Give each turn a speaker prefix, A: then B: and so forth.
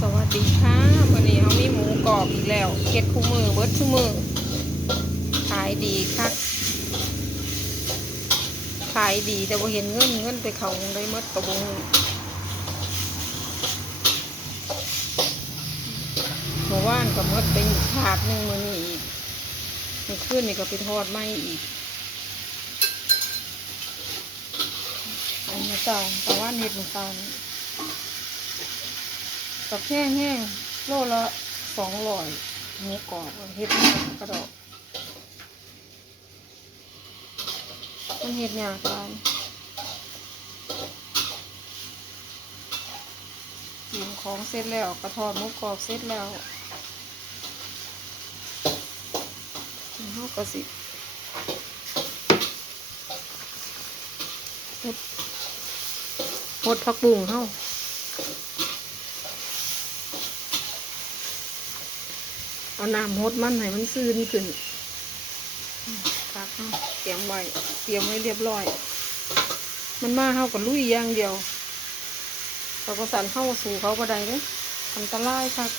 A: สวัสดีค่ะวันนี้เขามีหมูกรอบอีกแล้วเฮ็ดคู่มือเบิร์ดคู่มือ ขายดีคักขายดีแต่ว่าเห็นเงินเงินไปเขาได้หมดกระบงเมื่อวานก็หมดไปอีกถาดหนึ่งมือนี้อีกเมื่อคืนนี่ก็ไปทอดไหมอีกอันนี้เจ้าแต่ว่านเห็ดหมือนกัน กับแห้งแห้งโลละสองร้อยมูกรอบเฮ็ดยากกระดอกมันเฮ็ดยากหลายยิงของเสร็จแล้วกระทอดมูกกรอบเสร็จแล้วเฮาก็สิเฮ็ดหดผักบุ้งเฮา เอาน้ำหดมันให้มันซื่นขึ้นครับเอาเตรียมไว้เตรียมไว้เรียบร้อย มันมาเข้ากับลุยอย่างเดียวเราก็สั่นเข้าสู่เขาก็ได้เลยอันตรายครับ